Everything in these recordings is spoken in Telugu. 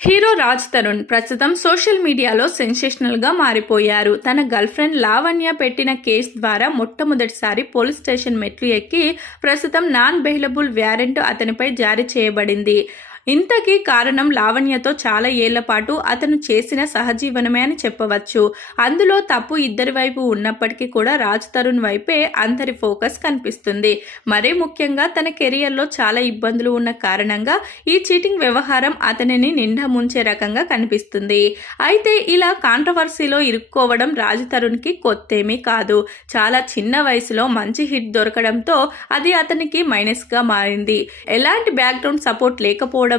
హీరో రాజ్ తరుణ్ ప్రస్తుతం సోషల్ మీడియాలో సెన్సేషనల్ గా మారిపోయారు. తన గర్ల్ ఫ్రెండ్ లావణ్య పెట్టిన కేసు ద్వారా మొట్టమొదటిసారి పోలీస్ స్టేషన్ మెట్లు ఎక్కి ప్రస్తుతం నాన్ బెయిలబుల్ వారెంట్ అతనిపై జారీ చేయబడింది. ఇంతకీ కారణం లావణ్యతో చాలా ఏళ్ల పాటు అతను చేసిన సహజీవనమే అని చెప్పవచ్చు. అందులో తప్పు ఇద్దరి వైపు ఉన్నప్పటికీ కూడా రాజ్ తరుణ్ వైపే అందరి ఫోకస్ కనిపిస్తుంది. మరీ ముఖ్యంగా తన కెరియర్లో చాలా ఇబ్బందులు ఉన్న కారణంగా ఈ చీటింగ్ వ్యవహారం అతనిని నిండా ముంచే రకంగా కనిపిస్తుంది. అయితే ఇలా కాంట్రవర్సీలో ఇరుక్కోవడం రాజ్ తరుణ్కి కొత్తేమీ కాదు. చాలా చిన్న వయసులో మంచి హిట్ దొరకడంతో అది అతనికి మైనస్గా మారింది. ఎలాంటి బ్యాక్గ్రౌండ్ సపోర్ట్ లేకపోవడం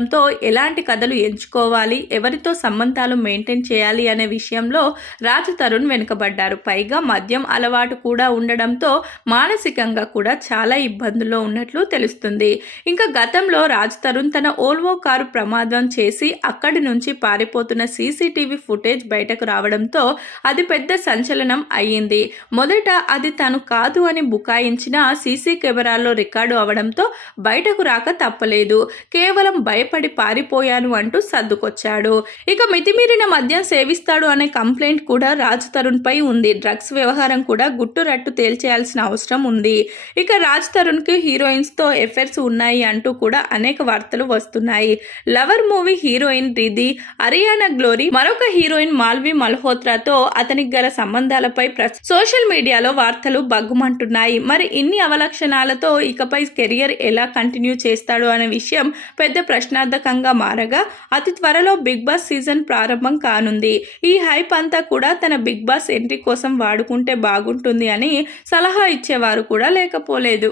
ఎలాంటి కథలు ఎంచుకోవాలి, ఎవరితో సంబంధాలు మెయింటైన్ చేయాలి అనే విషయంలో రాజ్ తరుణ్ వెనుకబడ్డారు. పైగా మద్యం అలవాటు కూడా ఉండడంతో మానసికంగా కూడా చాలా ఇబ్బందుల్లో ఉన్నట్లు తెలుస్తుంది. ఇంకా గతంలో రాజ్ తరుణ్ తన ఓల్వో కారు ప్రమాదం చేసి అక్కడి నుంచి పారిపోతున్న సీసీటీవీ ఫుటేజ్ బయటకు రావడంతో అది పెద్ద సంచలనం అయ్యింది. మొదట అది తను కాదు అని బుకాయించిన సీసీ కెమెరాల్లో రికార్డు అవడంతో బయటకు రాక తప్పలేదు. కేవలం భయపడి పారిపోయాను అంటూ సర్దుకొచ్చాడు. ఇక మితిమీరిన మద్యం సేవిస్తాడు అనే కంప్లైంట్ కూడా రాజ్ తరుణ్ పై ఉంది. డ్రగ్స్ వ్యవహారం కూడా గుట్టురట్టు తేల్చేయాల్సిన అవసరం ఉంది. ఇక రాజ్ తరుణ్ కి హీరోయిన్స్ తో ఎఫైర్స్ ఉన్నాయి అంటూ కూడా అనేక వార్తలు వస్తున్నాయి. Lover movie heroine Riddhi, Haryana glory, మరొక హీరోయిన్ మాల్వి మల్హోత్రాతో అతనికి గల సంబంధాలపై సోషల్ మీడియాలో వార్తలు బగ్గుమంటున్నాయి. మరి ఇన్ని అవలక్షణాలతో ఇకపై కెరియర్ ఎలా కంటిన్యూ చేస్తాడు అనే విషయం పెద్ద ప్రశ్నార్థకంగా మారగా అతి త్వరలో బిగ్ బాస్ సీజన్ ప్రారంభం కానుంది. ఈ హైప్ అంతా కూడా తన బిగ్ బాస్ ఎంట్రీ కోసం వాడుకుంటే బాగుంటుంది అని సలహా ఇచ్చేవారు కూడా లేకపోలేదు.